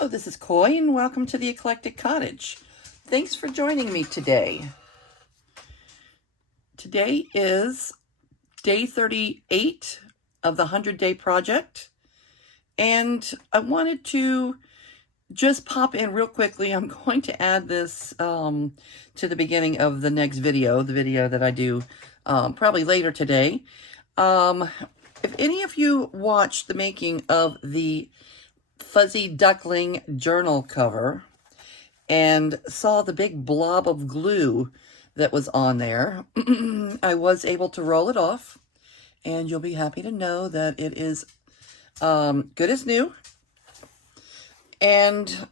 Hello, this is Coy, and welcome to the Eclectic Cottage. Thanks for joining me today. Today is day 38 of the 100-Day Project, and I wanted to just pop in real quickly. I'm going to add this to the beginning of the next video, the video that I do probably later today. If any of you watched the making of the Fuzzy Duckling journal cover and saw the big blob of glue that was on there, I was able to roll it off, and you'll be happy to know that it is good as new. And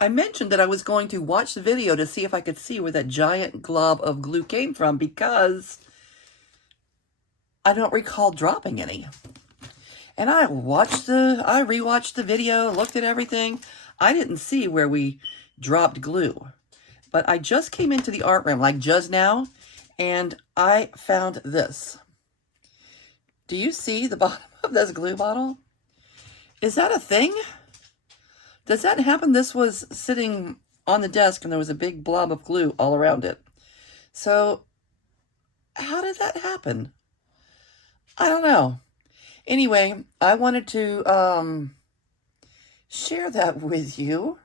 I mentioned that I was going to watch the video to see if I could see where that giant glob of glue came from, because I don't recall dropping any. And I rewatched the video, looked at everything. I didn't see where we dropped glue. But I just came into the art room, like just now, and I found this. Do you see the bottom of this glue bottle? Is that a thing? Does that happen? This was sitting on the desk and there was a big blob of glue all around it. So, how did that happen? I don't know. Anyway, I wanted to share that with you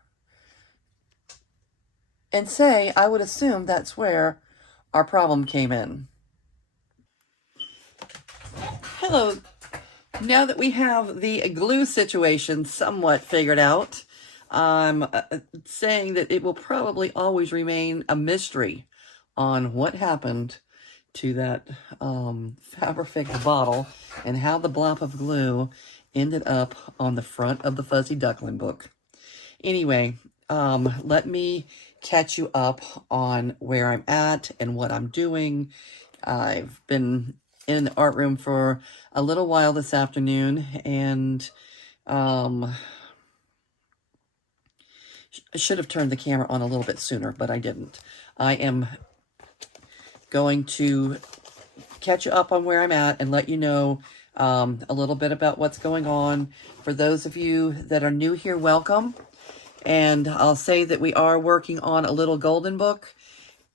and say I would assume that's where our problem came in. Hello. Now that we have the glue situation somewhat figured out, I'm saying that it will probably always remain a mystery on what happened to that Faberfik bottle and how the blob of glue ended up on the front of the Fuzzy Duckling book. Anyway, let me catch you up on where I'm at and what I'm doing. I've been in the art room for a little while this afternoon, and I should have turned the camera on a little bit sooner, but I didn't. I am going to catch you up on where I'm at and let you know a little bit about what's going on. For those of you that are new here, welcome. And I'll say that we are working on a little golden book.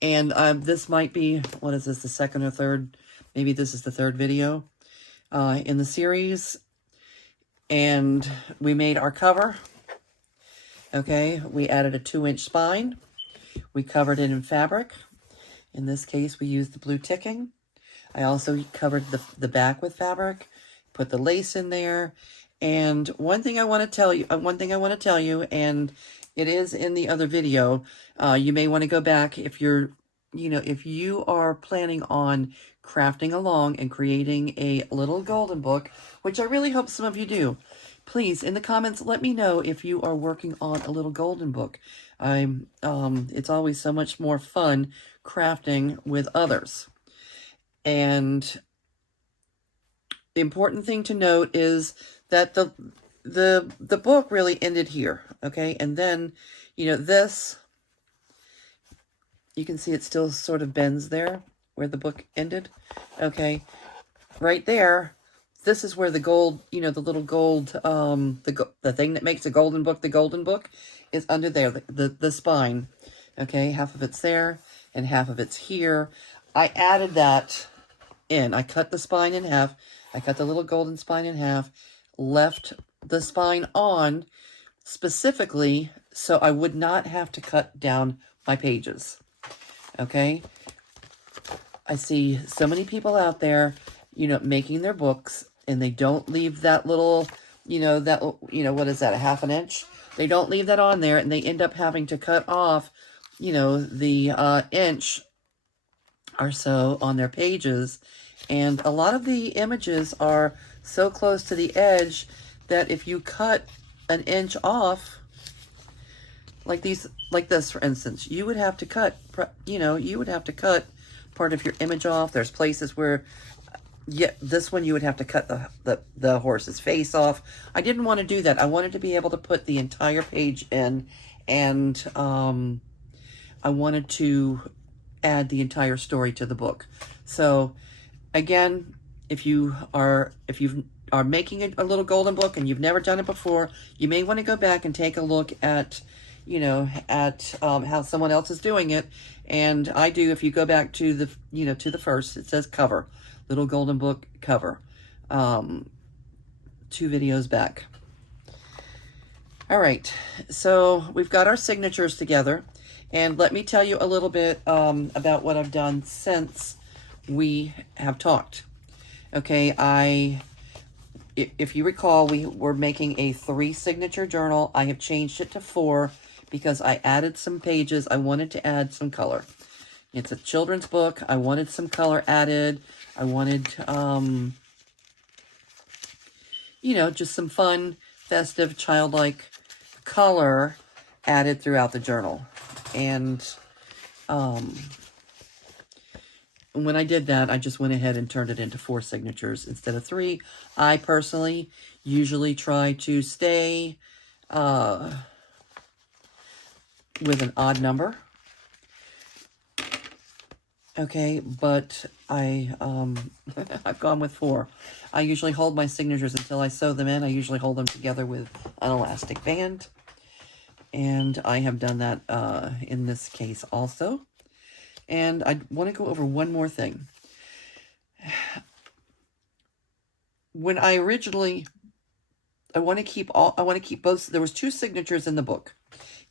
And this might be, what is this, the second or third? Maybe this is the third video in the series. And we made our cover. Okay, we added a 2-inch spine. We covered it in fabric. In this case, we used the blue ticking. I also covered the back with fabric, put the lace in there. And one thing I want to tell you, and it is in the other video, you may want to go back if if you are planning on crafting along and creating a little golden book, which I really hope some of you do. Please, in the comments, let me know if you are working on a little golden book. It's always so much more fun crafting with others. And the important thing to note is that the book really ended here, okay? And then, this, you can see it still sort of bends there where the book ended, okay? Right there, this is where the gold, the little gold, the thing that makes a golden book is under there, the spine, okay? Half of it's there and half of it's here. I added that in. I cut the spine in half. I cut the little golden spine in half, left the spine on specifically so I would not have to cut down my pages, okay? I see so many people out there, making their books, and they don't leave that little, what is that, a half an inch? They don't leave that on there, and they end up having to cut off, the inch or so on their pages. And a lot of the images are so close to the edge that if you cut an inch off, like this, for instance, you would have to cut, part of your image off. There's places where, this one you would have to cut the horse's face off. I didn't want to do that. I wanted to be able to put the entire page in, and I wanted to add the entire story to the book. So again, if you've are making a little golden book and you've never done it before, you may want to go back and take a look at, you know, at how someone else is doing it. And I do, if you go back to the, you know, to the first, it says cover, little golden book cover, 2 videos back. All right, so we've got our signatures together, and let me tell you a little bit about what I've done since we have talked. Okay, if you recall, we were making a 3 signature journal. I have changed it to 4 because I added some pages. I wanted to add some color. It's a children's book. I wanted some color added. I wanted, you know, just some fun, festive, childlike color added throughout the journal. And when I did that, I just went ahead and turned it into 4 signatures instead of 3. I personally usually try to stay with an odd number. Okay, but I've gone with 4. I usually hold my signatures until I sew them in. I usually hold them together with an elastic band. And I have done that in this case also. And I want to go over one more thing. When I originally, I want to keep both, there was 2 signatures in the book.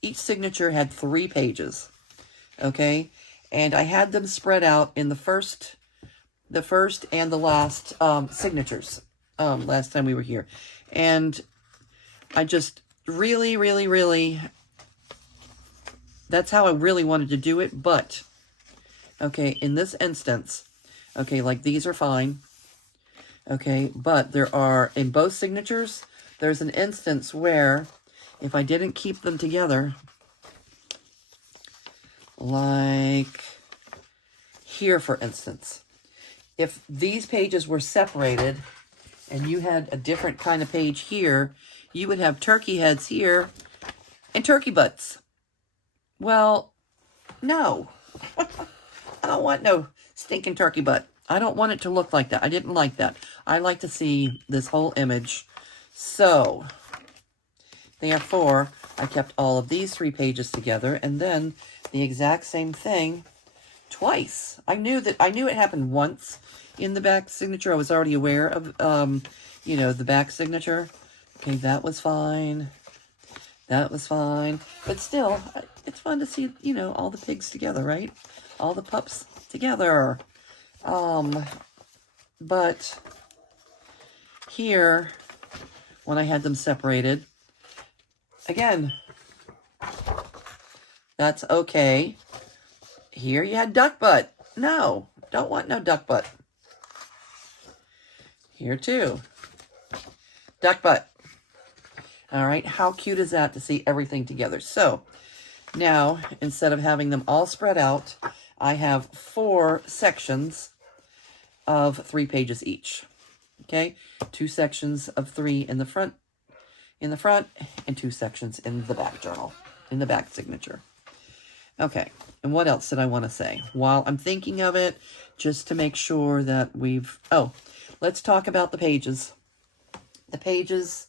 Each signature had 3 pages, okay? And I had them spread out in the first and the last signatures last time we were here. And I just really, that's how I really wanted to do it. But, okay, in this instance, okay, like these are fine, okay, but there are, in both signatures, there's an instance where if I didn't keep them together, like here, for instance, if these pages were separated and you had a different kind of page here, you would have turkey heads here and turkey butts. Well, no. I don't want no stinking turkey butt. I don't want it to look like that. I didn't like that. I like to see this whole image. So, therefore, I kept all of these 3 pages together, and then the exact same thing twice. I knew it happened once in the back signature. I was already aware of, you know, the back signature. Okay, that was fine. That was fine. But still, it's fun to see, you know, all the pigs together, right? All the pups together. But here, when I had them separated, again, that's okay. Here you had duck butt. No, don't want no duck butt. Here too. Duck butt. All right, how cute is that to see everything together? So now, instead of having them all spread out, I have 4 sections of 3 pages each. Okay, 2 sections of 3 in the front, and 2 sections in the back journal, in the back signature. Okay, and what else did I want to say? While I'm thinking of it, just to make sure that let's talk about the pages. The pages,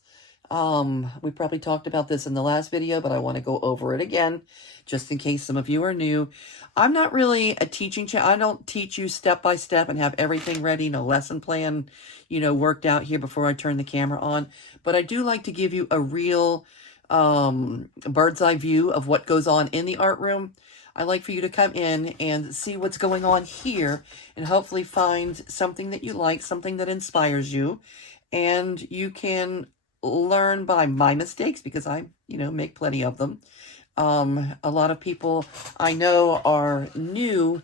we probably talked about this in the last video, but I want to go over it again, just in case some of you are new. I'm not really a teaching channel. I don't teach you step by step and have everything ready, no lesson plan, you know, worked out here before I turn the camera on. But I do like to give you a real bird's eye view of what goes on in the art room. I like for you to come in and see what's going on here and hopefully find something that you like, something that inspires you, and you can learn by my mistakes, because I, you know, make plenty of them. A lot of people I know are new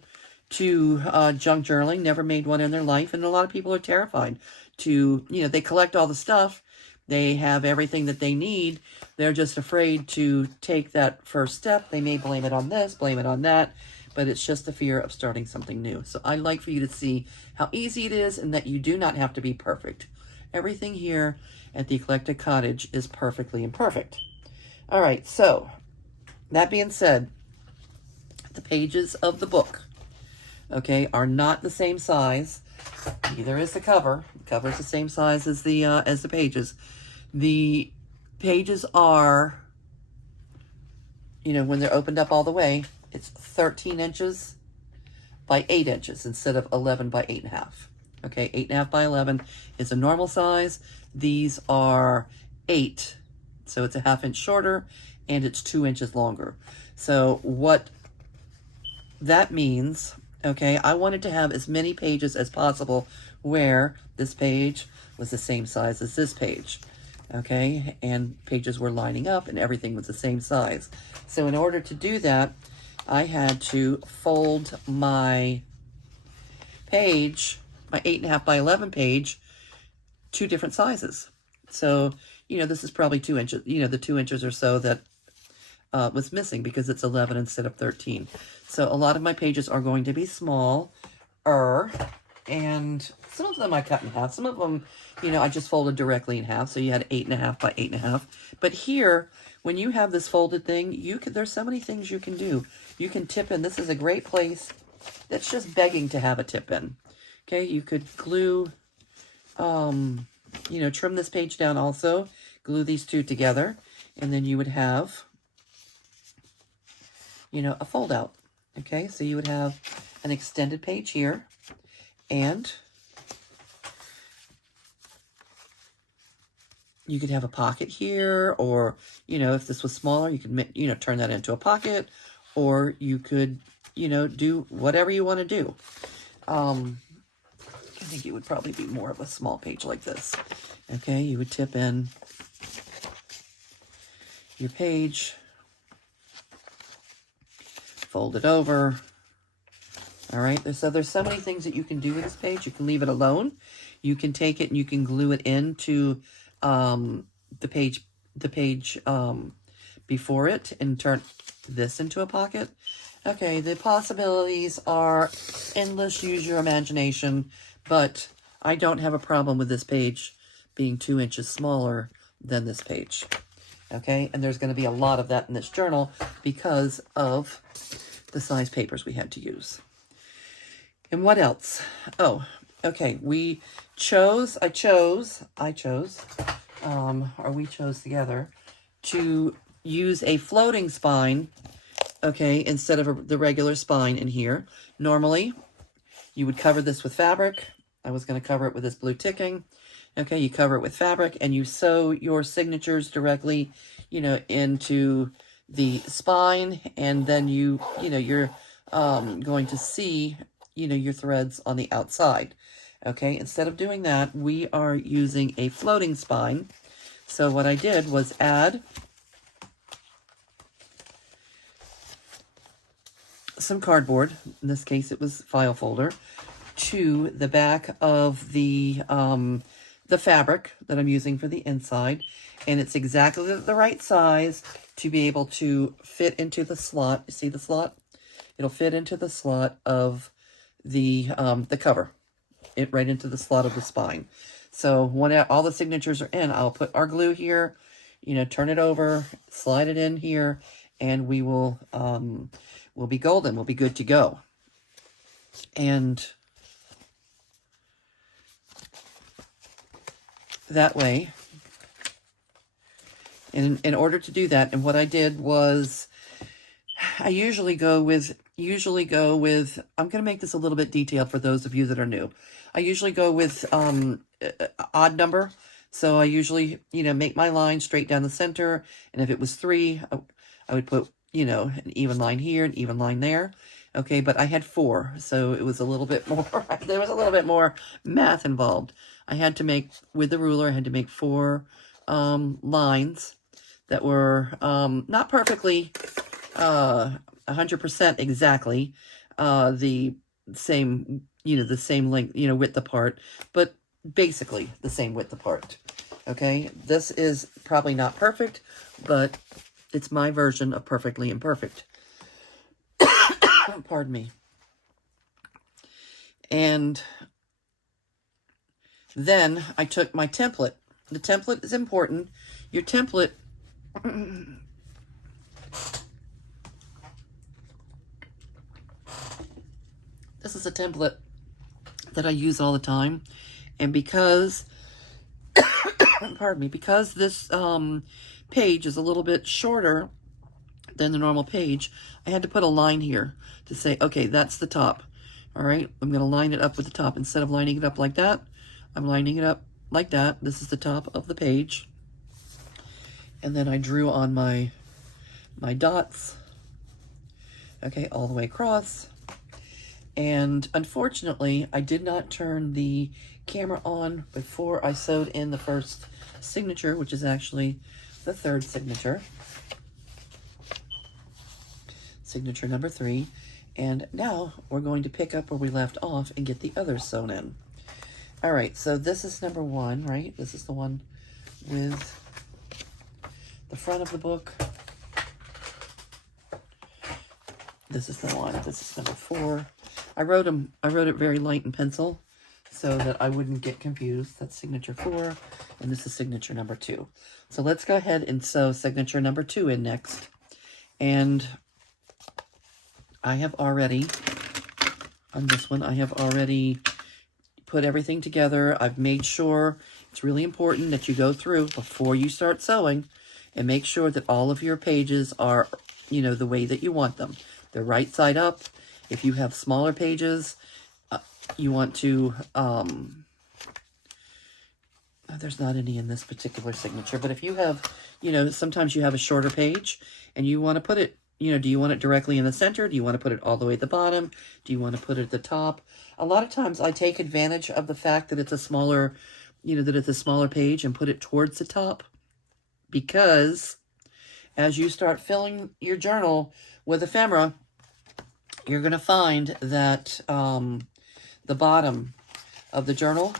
to junk journaling, never made one in their life, and a lot of people are terrified to, you know, they collect all the stuff, they have everything that they need, they're just afraid to take that first step. They may blame it on this, blame it on that, but it's just the fear of starting something new. So I like for you to see how easy it is and that you do not have to be perfect. Everything here at the Eclectic Cottage is perfectly imperfect. All right, so that being said, the pages of the book, okay, are not the same size. Neither is the cover. The cover is the same size as the pages. The pages are, you know, when they're opened up all the way, it's 13 inches by 8 inches instead of 11 by 8.5. Okay, 8.5 by 11 is a normal size. These are 8, so it's a 1/2 inch shorter, and it's 2 inches longer. So what that means, okay, I wanted to have as many pages as possible where this page was the same size as this page, okay, and pages were lining up and everything was the same size. So in order to do that, I had to fold my page, my 8.5 by 11 page, 2 different sizes. So, you know, this is probably 2 inches, you know, the 2 inches or so that was missing because it's 11 instead of 13. So a lot of my pages are going to be smaller, and some of them I cut in half. Some of them, you know, I just folded directly in half. So you had 8.5 by 8.5. But here, when you have this folded thing, there's so many things you can do. You can tip in. This is a great place that's just begging to have a tip in. Okay, you could glue, you know, trim this page down also, glue these two together, and then you would have, you know, a fold out. Okay, so you would have an extended page here, and you could have a pocket here, or, you know, if this was smaller, you could, you know, turn that into a pocket, or you could, you know, do whatever you want to do. I think it would probably be more of a small page like this. Okay, you would tip in your page, fold it over. All right, so there's so many things that you can do with this page. You can leave it alone. You can take it and you can glue it into the page before it and turn this into a pocket. Okay, the possibilities are endless. Use your imagination, but I don't have a problem with this page being 2 inches smaller than this page. Okay, and there's going to be a lot of that in this journal because of the size papers we had to use. And what else? Oh, okay, we chose together to use a floating spine, okay, instead of the regular spine in here. Normally, you would cover this with fabric. I was going to cover it with this blue ticking. Okay, you cover it with fabric and you sew your signatures directly, you know, into the spine, and then you're going to see, you know, your threads on the outside. Okay, instead of doing that, we are using a floating spine. So what I did was add some cardboard, in this case it was file folder, to the back of the fabric that I'm using for the inside, and it's exactly the right size to be able to fit into the slot. You see the slot? It'll fit into the slot of the cover, it right into the slot of the spine. So when all the signatures are in, I'll put our glue here, you know, turn it over, slide it in here, and we will we'll be golden. We'll be good to go. And that way, in order to do that, and what I did was, I usually go with, I'm going to make this a little bit detailed for those of you that are new. I usually go with odd number. So I usually, you know, make my line straight down the center. And if it was 3, I would put, you know, an even line here, an even line there. Okay, but I had 4, so it was a little bit more, there was a little bit more math involved. I had to make, with the ruler, I had to make 4 lines that were not perfectly 100% exactly the same, you know, the same length, you know, width apart, but basically the same width apart. Okay, this is probably not perfect, but it's my version of perfectly imperfect. Pardon me. And then I took my template. The template is important. Your template, this is a template that I use all the time. And because, pardon me, because this page is a little bit shorter than the normal page, I had to put a line here to say, okay, that's the top. All right, I'm going to line it up with the top. Instead of lining it up like that, I'm lining it up like that. This is the top of the page. And then I drew on my dots, okay, all the way across. And unfortunately, I did not turn the camera on before I sewed in the first signature, which is actually the third signature. Signature number 3. And now we're going to pick up where we left off and get the others sewn in. All right, so this is number 1, right? This is the one with the front of the book. This is the one. This is number 4. I wrote it very light in pencil so that I wouldn't get confused. That's signature 4, and this is signature number 2. So let's go ahead and sew signature number 2 in next. And I have already, on this one, I have already put everything together. I've made sure, it's really important that you go through before you start sewing and make sure that all of your pages are, you know, the way that you want them. They're right side up. If you have smaller pages, you want to, there's not any in this particular signature, but if you have, you know, sometimes you have a shorter page and you want to put it, you know, do you want it directly in the center? Do you want to put it all the way at the bottom? Do you want to put it at the top? A lot of times I take advantage of the fact that it's a smaller, you know, that it's a smaller page and put it towards the top, because as you start filling your journal with ephemera, you're going to find that the bottom of the journal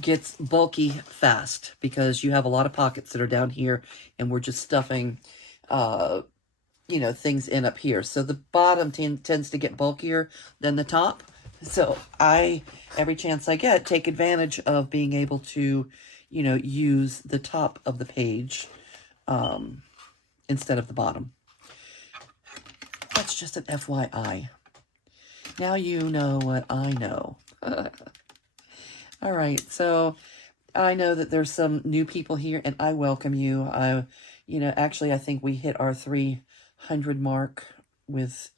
gets bulky fast because you have a lot of pockets that are down here and we're just stuffing you know, things in up here. So the bottom tends to get bulkier than the top. So I, every chance I get, take advantage of being able to, you know, use the top of the page instead of the bottom. That's just an FYI. Now you know what I know. All right, so I know that there's some new people here, and I welcome you. You know, actually, I think we hit our 300 mark with,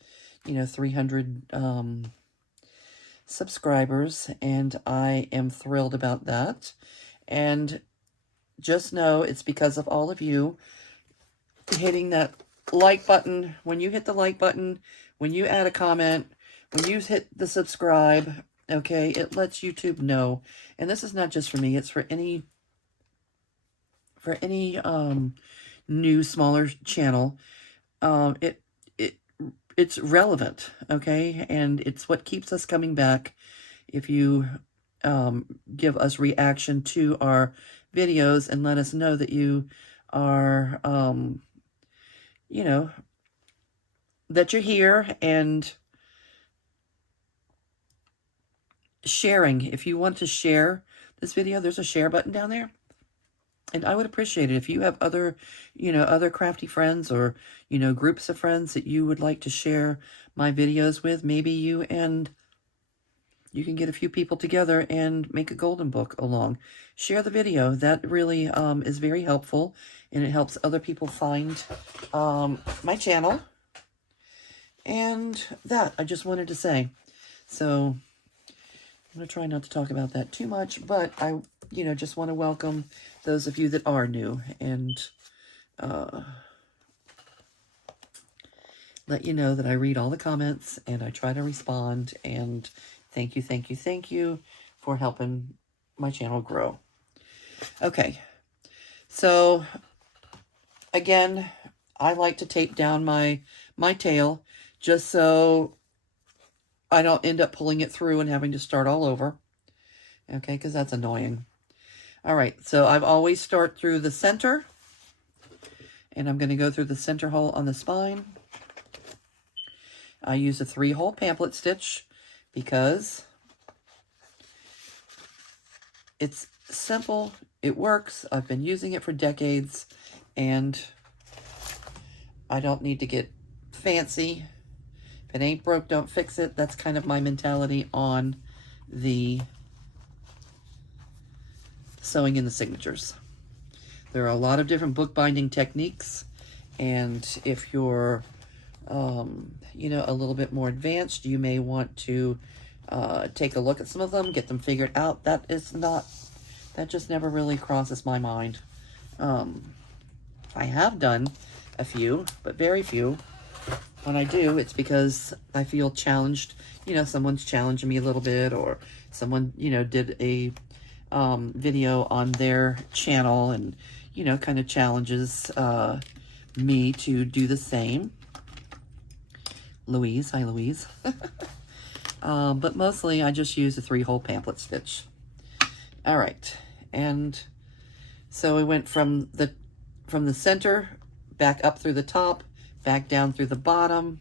you know, 300 subscribers, and I am thrilled about that. And just know it's because of all of you hitting that like button. When you hit the like button, when you add a comment, when you hit the subscribe, okay, it lets YouTube know. And this is not just for me, it's for any new smaller channel. It's relevant, okay, and it's what keeps us coming back. If you give us reaction to our videos and let us know that you are you know, that you're here, and sharing. If you want to share this video, there's a share button down there. And I would appreciate it if you have other, you know, other crafty friends or, you know, groups of friends that you would like to share my videos with. Maybe you can get a few people together and make a golden book along. Share the video. That really is very helpful, and it helps other people find my channel. And that I just wanted to say. So I'm going to try not to talk about that too much, but I, you know, just want to welcome those of you that are new and let you know that I read all the comments and I try to respond, and thank you for helping my channel grow. Okay, so again, I like to tape down my tail just so I don't end up pulling it through and having to start all over. Okay, because that's annoying. All right, so I've always start through the center, and I'm going to go through the center hole on the spine. I use a 3-hole pamphlet stitch because it's simple, it works, I've been using it for decades, and I don't need to get fancy If it ain't broke, don't fix it. That's kind of my mentality on the sewing in the signatures. There are a lot of different bookbinding techniques, and if you're, you know, a little bit more advanced, you may want to take a look at some of them, get them figured out. That just never really crosses my mind. I have done a few, but very few. When I do, it's because I feel challenged. You know, someone's challenging me a little bit, or someone, you know, did a video on their channel and, you know, kind of challenges me to do the same. Louise, hi Louise. But mostly I just use a 3-hole pamphlet stitch. All right, and so we went from the center back up through the top, back down through the bottom.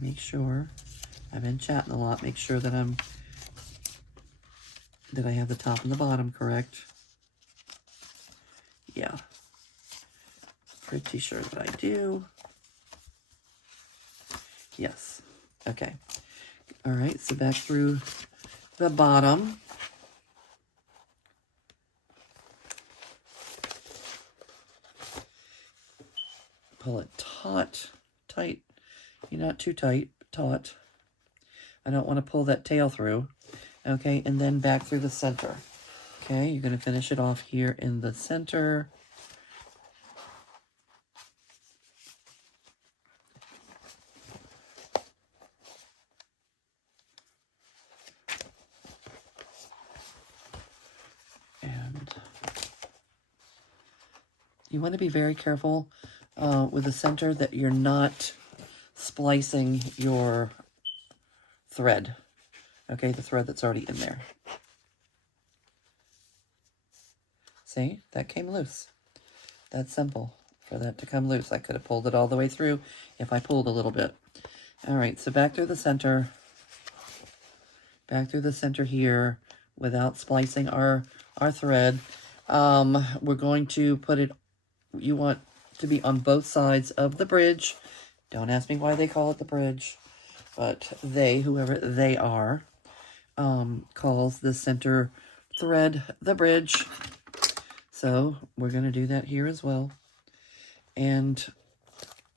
Make sure, I've been chatting a lot, make sure that I have the top and the bottom correct. Yeah, pretty sure that I do. Yes, okay. All right, so back through the bottom. Pull it tight. You're not too tight, taut. I don't want to pull that tail through. Okay, and then back through the center. Okay, you're going to finish it off here in the center. And you want to be very careful with the center that you're not splicing your thread. Okay, the thread that's already in there. See, that came loose. That's simple for that to come loose. I could have pulled it all the way through if I pulled a little bit. All right, so back through the center. Back through the center here without splicing our thread. We're going to put it, you want to be on both sides of the bridge. Don't ask me why they call it the bridge, but they, whoever they are, calls the center thread the bridge. So we're going to do that here as well. And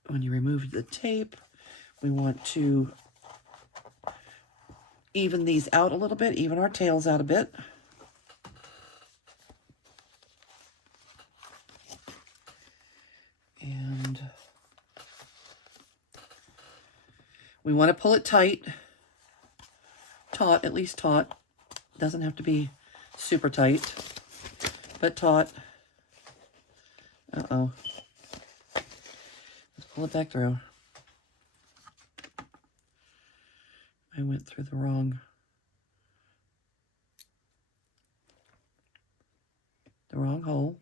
when you remove the tape, we want to even these out a little bit, even our tails out a bit. And we want to pull it tight, taut, at least taut. Doesn't have to be super tight, but taut. Uh-oh. Let's pull it back through. I went through the wrong hole.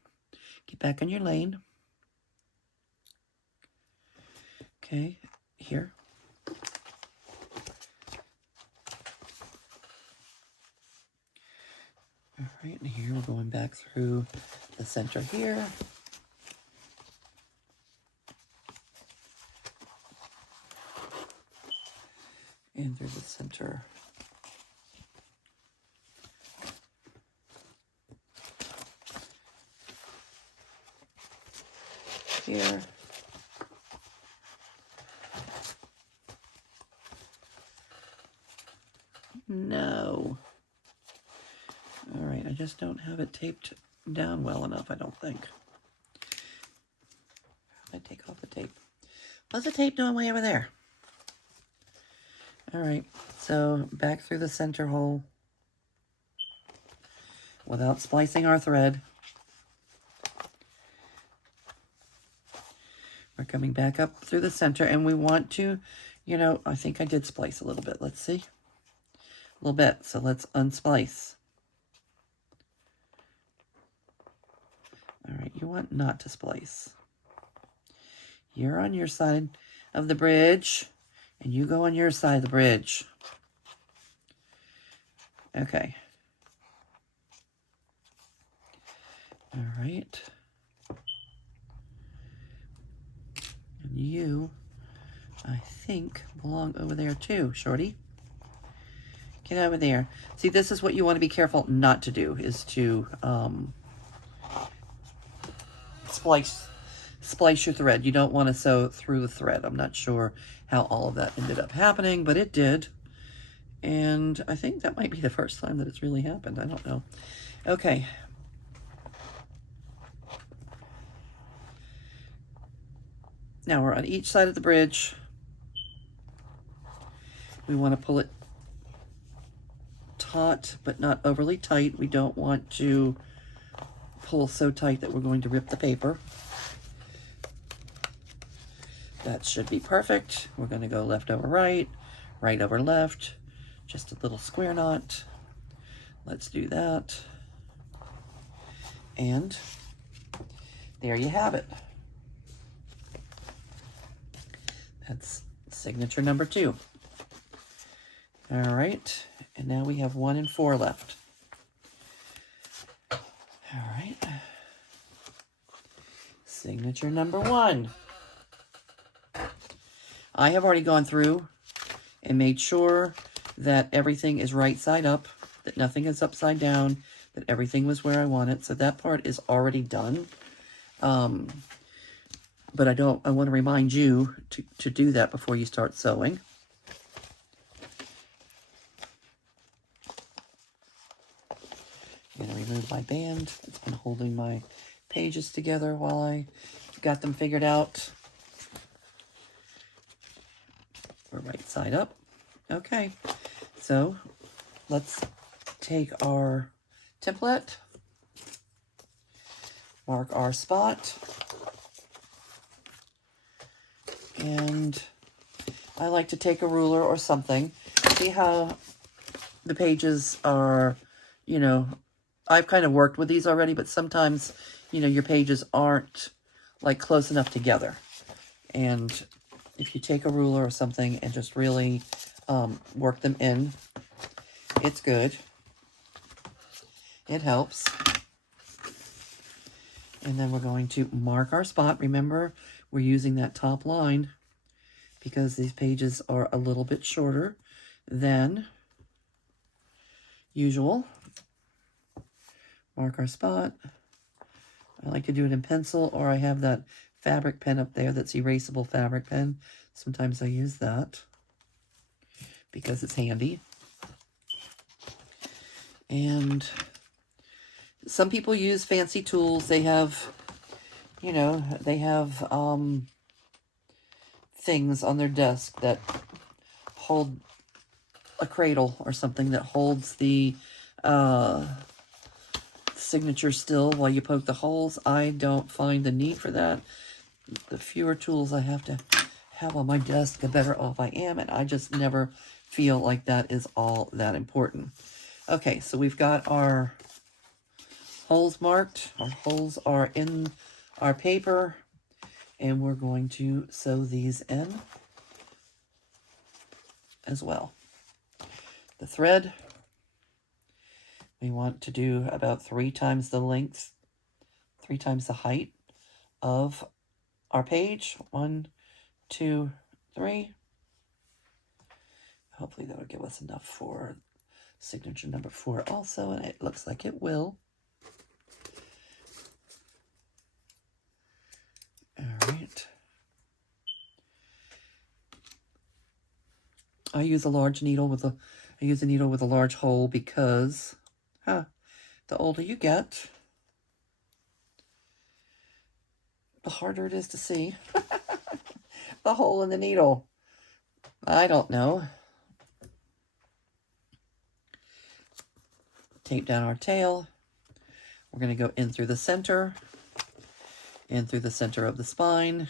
Get back on your lane. Okay, here. All right, and here we're going back through the center here. And through the center. Here. No. All right, I just don't have it taped down well enough, I don't think. I take off the tape. What's the tape doing way over there? All right, so back through the center hole without splicing our thread. We're coming back up through the center, and we want to, you know, I think I did splice a little bit. Let's see. A little bit, so let's unsplice. All right, you want not to splice. You're on your side of the bridge, and you go on your side of the bridge. Okay. All right. And you think, belong over there too, Shorty. Get over there. See, this is what you want to be careful not to do, is to splice your thread. You don't want to sew through the thread. I'm not sure how all of that ended up happening, but it did. And I think that might be the first time that it's really happened. I don't know. Okay. Now we're on each side of the bridge. We want to pull it taut, but not overly tight. We don't want to pull so tight that we're going to rip the paper. That should be perfect. We're going to go left over right, right over left, just a little square knot. Let's do that. And there you have it. That's signature number 2. All right, and now we have 1 and 4 left. All right. Signature number 1. I have already gone through and made sure that everything is right side up, that nothing is upside down, that everything was where I want it. So that part is already done. But I want to remind you to do that before you start sewing. I'm going to remove my band. It's been holding my pages together while I got them figured out. We're right side up. Okay, so let's take our template, mark our spot, and I like to take a ruler or something. See how the pages are, you know, I've kind of worked with these already, but sometimes, you know, your pages aren't like close enough together. And if you take a ruler or something and just really work them in, it's good. It helps. And then we're going to mark our spot. Remember, we're using that top line because these pages are a little bit shorter than usual. Mark our spot. I like to do it in pencil, or I have that fabric pen up there, that's erasable fabric pen. Sometimes I use that because it's handy. And some people use fancy tools. They have, you know, they have things on their desk that hold a cradle or something that holds the signature still while you poke the holes. I don't find the need for that. The fewer tools I have to have on my desk, the better off I am, and I just never feel like that is all that important. Okay, so we've got our holes marked. Our holes are in our paper, and we're going to sew these in as well. The thread, we want to do about 3 times the length, 3 times the height of our page. 1, 2, 3. Hopefully that'll give us enough for signature number 4 also, and it looks like it will. All right. I use a large needle with a large hole because the older you get, the harder it is to see the hole in the needle. I don't know. Tape down our tail. We're going to go in through the center, in through the center of the spine.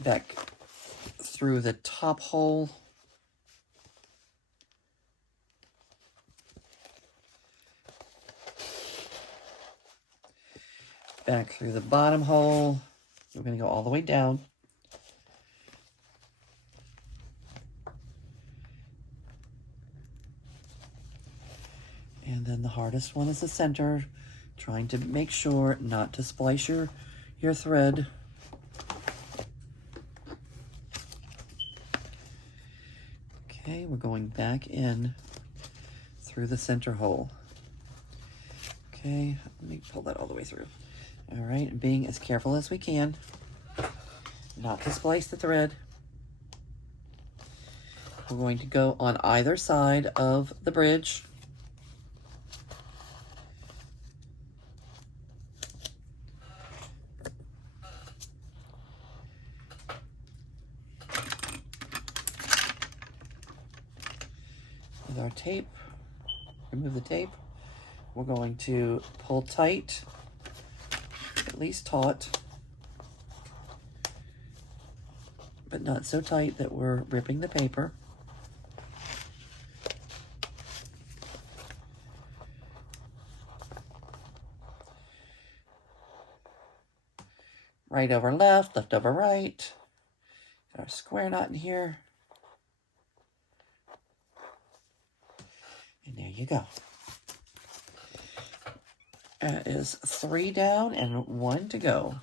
Back through the top hole. Back through the bottom hole. We're going to go all the way down. And then the hardest one is the center. Trying to make sure not to splice your thread. Okay, we're going back in through the center hole. Okay, let me pull that all the way through. All right, and being as careful as we can, not to splice the thread. We're going to go on either side of the bridge. With our tape, remove the tape. We're going to pull tight, at least taut, but not so tight that we're ripping the paper. Right over left, left over right. Got our square knot in here. And there you go. That is 3 down and 1 to go.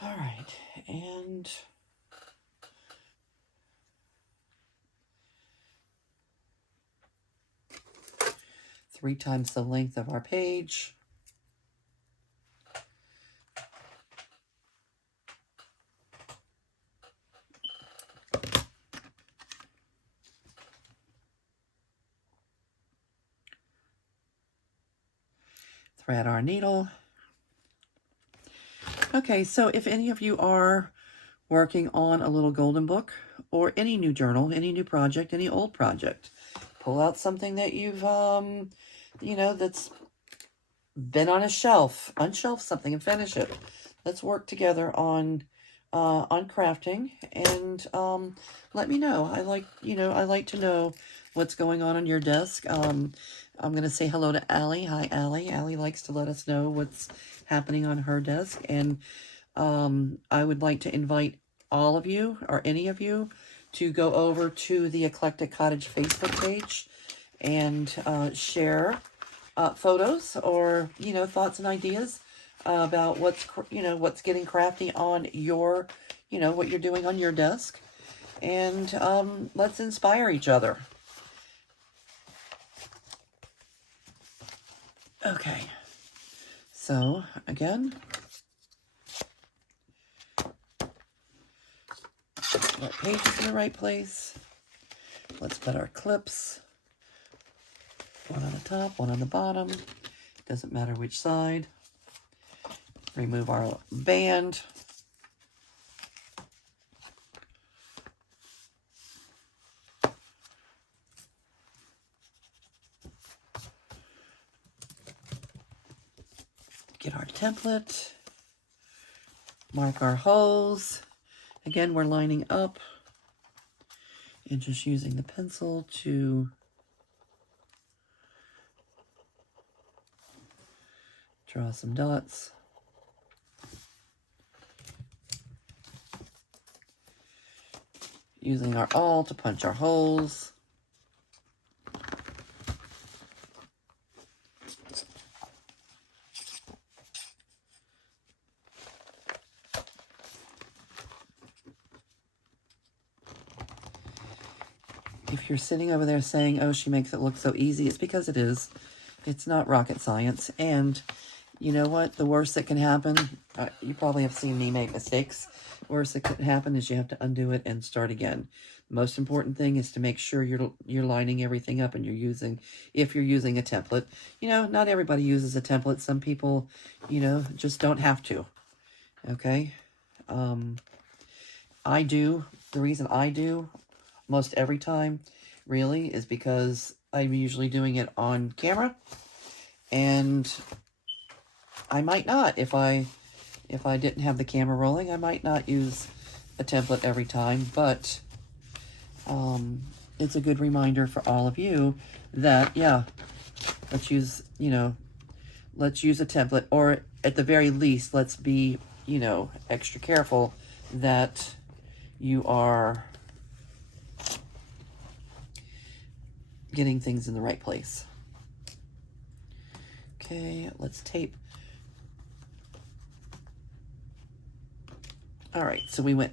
All right, and three times the length of our page. Thread our needle. Okay, so if any of you are working on a little golden book or any new journal, any new project, any old project, pull out something that you've, you know, that's been on a shelf, unshelf something and finish it. Let's work together on crafting, and let me know. I like to know what's going on your desk. I'm going to say hello to Allie. Hi, Allie. Allie likes to let us know what's happening on her desk, and I would like to invite all of you, or any of you, to go over to the Eclectic Cottage Facebook page and share photos or, you know, thoughts and ideas about what's getting crafty on your, you know, what you're doing on your desk. And let's inspire each other. Okay. So, again, that page is in the right place. Let's put our clips. One on the top, one on the bottom. Doesn't matter which side. Remove our band. Get our template. Mark our holes. Again, we're lining up and just using the pencil to draw some dots. Using our awl to punch our holes. If you're sitting over there saying, oh, she makes it look so easy, it's because it is. It's not rocket science. And you know what? The worst that can happen, you probably have seen me make mistakes. The worst that can happen is you have to undo it and start again. Most important thing is to make sure you're lining everything up, and if you're using a template. You know, not everybody uses a template. Some people, you know, just don't have to. Okay? I do. The reason I do most every time, really, is because I'm usually doing it on camera, and I might not. If I didn't have the camera rolling, I might not use a template every time, but it's a good reminder for all of you that, yeah, let's use, you know, let's use a template, or at the very least, let's be, you know, extra careful that you are getting things in the right place. Okay, let's tape. All right, so we went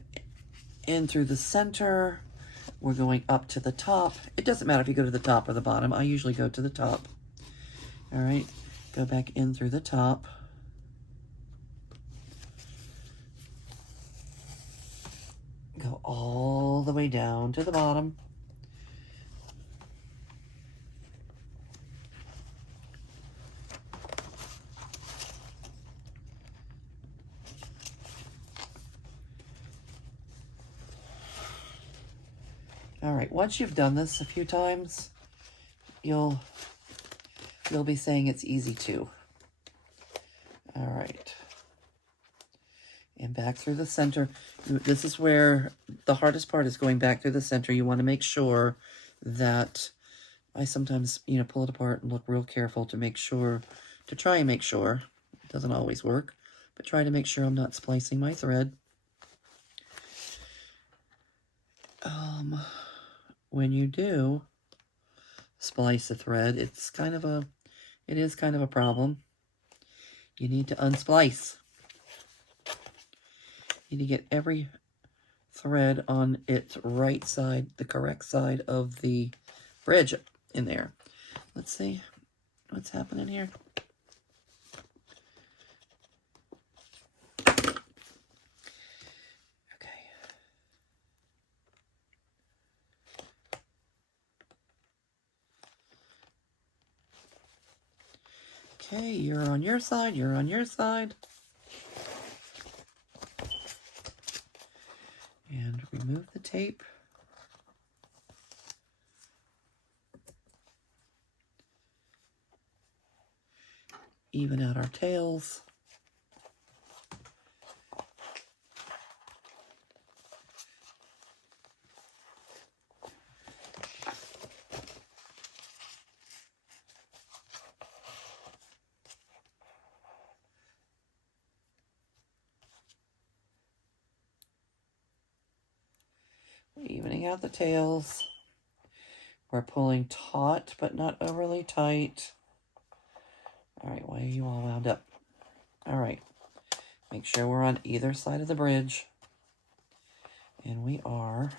in through the center. We're going up to the top. It doesn't matter if you go to the top or the bottom. I usually go to the top. All right, go back in through the top. Go all the way down to the bottom. All right, once you've done this a few times, you'll be saying it's easy too. All right. And back through the center. This is where the hardest part is, going back through the center. You want to make sure that, I sometimes, you know, pull it apart and look real careful to make sure, to try and make sure. It doesn't always work, but try to make sure I'm not splicing my thread. When you do splice a thread, it is kind of a problem. You need to unsplice. You need to get every thread on its right side, the correct side of the bridge in there. Let's see what's happening here. Okay, you're on your side, you're on your side. And remove the tape. Even out our tails. Evening out the tails. We're pulling taut, but not overly tight. All right, why are you all wound up? All right, make sure we're on either side of the bridge. And we are.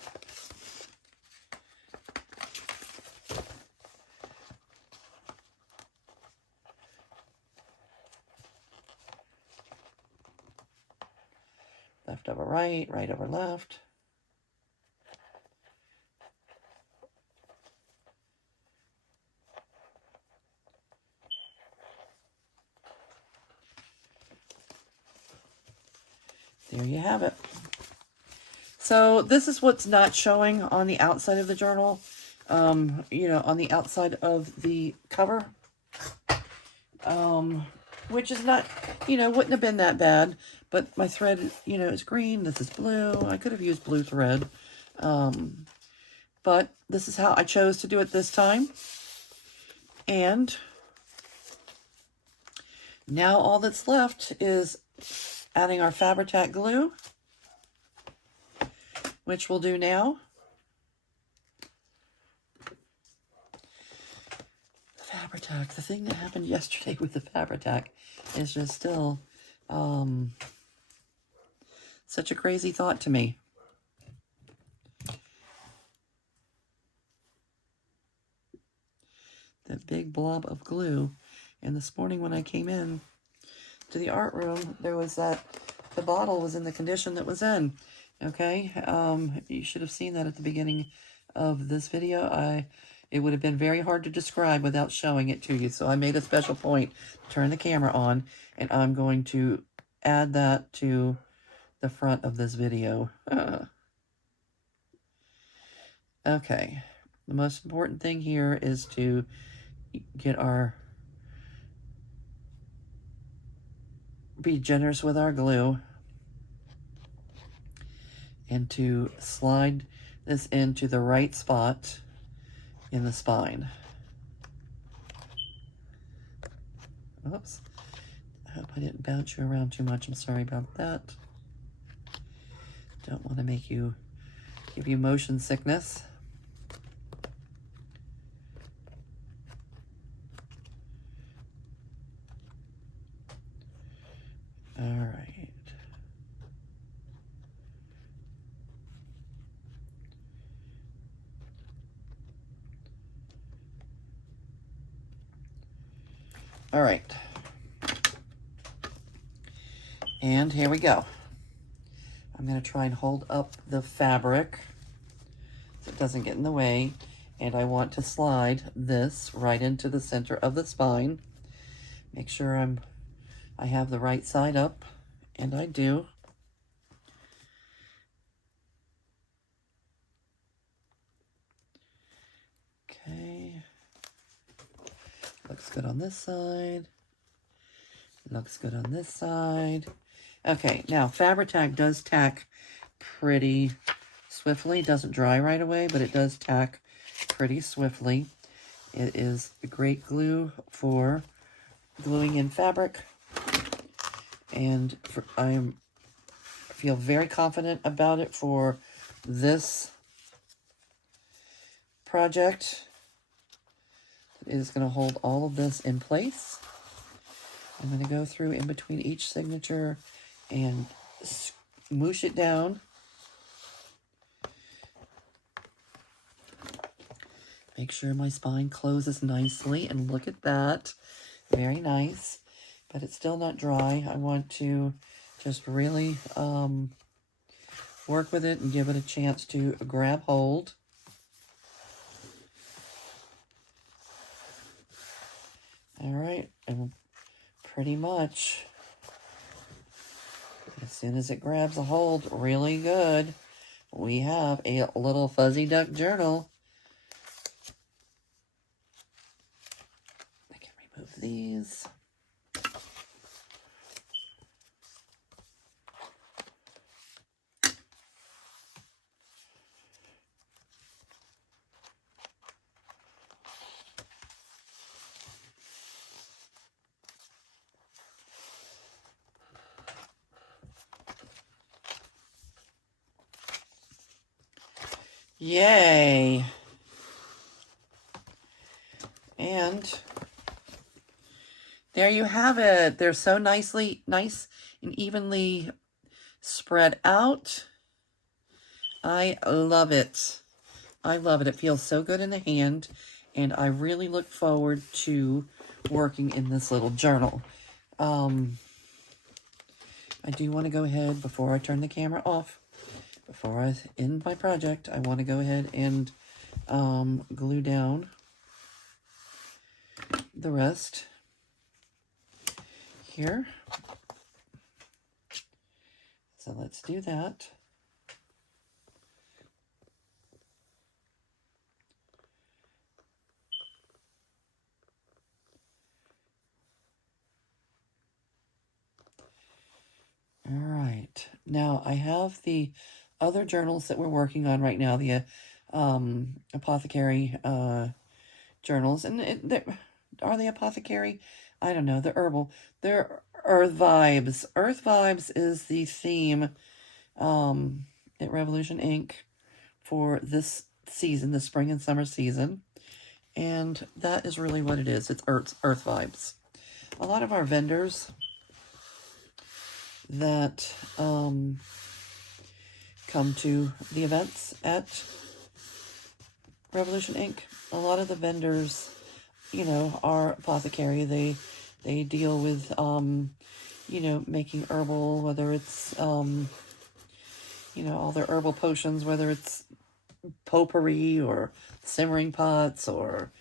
Left over right, right over left. There you have it. So this is what's not showing on the outside of the journal, you know, on the outside of the cover, which is not, you know, wouldn't have been that bad, but my thread, you know, is green. This is blue. I could have used blue thread, but this is how I chose to do it this time. And now all that's left is adding our Fabri-Tac glue, which we'll do now. Fabri-Tac, the thing that happened yesterday with the Fabri-Tac is just still such a crazy thought to me. That big blob of glue. And this morning when I came in to the art room, there was the bottle was in the condition that was in. Okay, you should have seen that at the beginning of this video. It would have been very hard to describe without showing it to you. So I made a special point to turn the camera on, and I'm going to add that to the front of this video. Okay, the most important thing here is to get be generous with our glue and to slide this into the right spot in the spine. Oops, Hope I didn't bounce you around too much. I'm sorry about that. Don't want to make you, give you motion sickness. All right. All right. And here we go. I'm going to try and hold up the fabric so it doesn't get in the way. And I want to slide this right into the center of the spine. Make sure I have the right side up, and I do. Okay. Looks good on this side. Looks good on this side. Okay, now Fabri-Tac does tack pretty swiftly. It doesn't dry right away, but it does tack pretty swiftly. It is a great glue for gluing in fabric, and I feel very confident about it for this project. It is going to hold all of this in place. I'm going to go through in between each signature and smoosh it down. Make sure my spine closes nicely, and look at that. Very nice, but it's still not dry. I want to just really work with it and give it a chance to grab hold. All right, and pretty much as soon as it grabs a hold really good, we have a little fuzzy duck journal. I can remove these. Yay. And there you have it. They're so nice and evenly spread out. I love it. I love it. It feels so good in the hand, and I really look forward to working in this little journal. I do want to go ahead, before I turn the camera off, before I end my project, I want to go ahead and glue down the rest here. So let's do that. All right, now I have the other journals that we're working on right now, the apothecary journals, and are they apothecary? I don't know, they're herbal. They're Earth Vibes. Earth Vibes is the theme at Revolution Inc. for this season, the spring and summer season, and that is really what it is. It's Earth Vibes. A lot of our vendors that come to the events at Revolution Inc., a lot of the vendors, you know, are apothecary. They deal with, you know, making herbal, whether it's, you know, all their herbal potions, whether it's potpourri or simmering pots or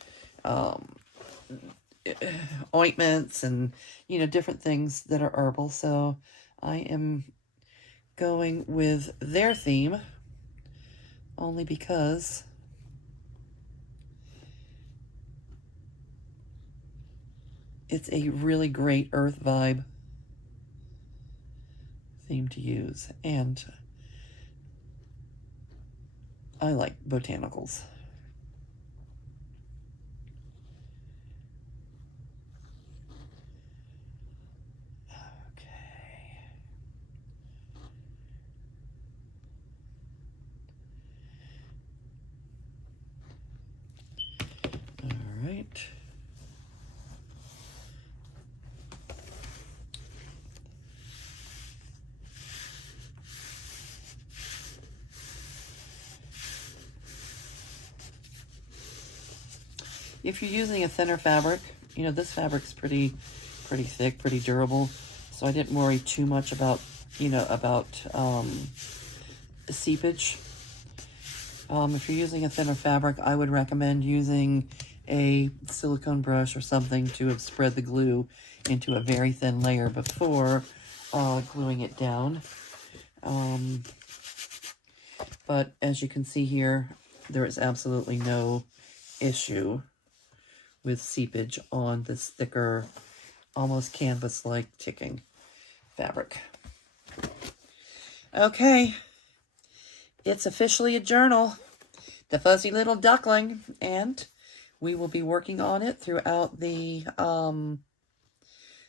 ointments and, you know, different things that are herbal. So I am going with their theme only because it's a really great earth vibe theme to use, and I like botanicals. right. If you're using a thinner fabric, you know, this fabric's pretty thick, pretty durable. So I didn't worry too much about, you know, about seepage. If you're using a thinner fabric, I would recommend using a silicone brush or something to spread the glue into a very thin layer before gluing it down. But as you can see here, there is absolutely no issue with seepage on this thicker, almost canvas-like ticking fabric. Okay, it's officially a journal, The Fuzzy Little Duckling, and we will be working on it throughout the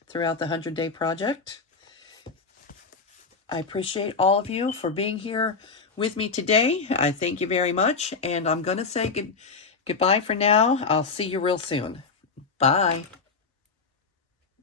100-day project. I appreciate all of you for being here with me today. I thank you very much, and I'm going to say goodbye for now. I'll see you real soon. Bye.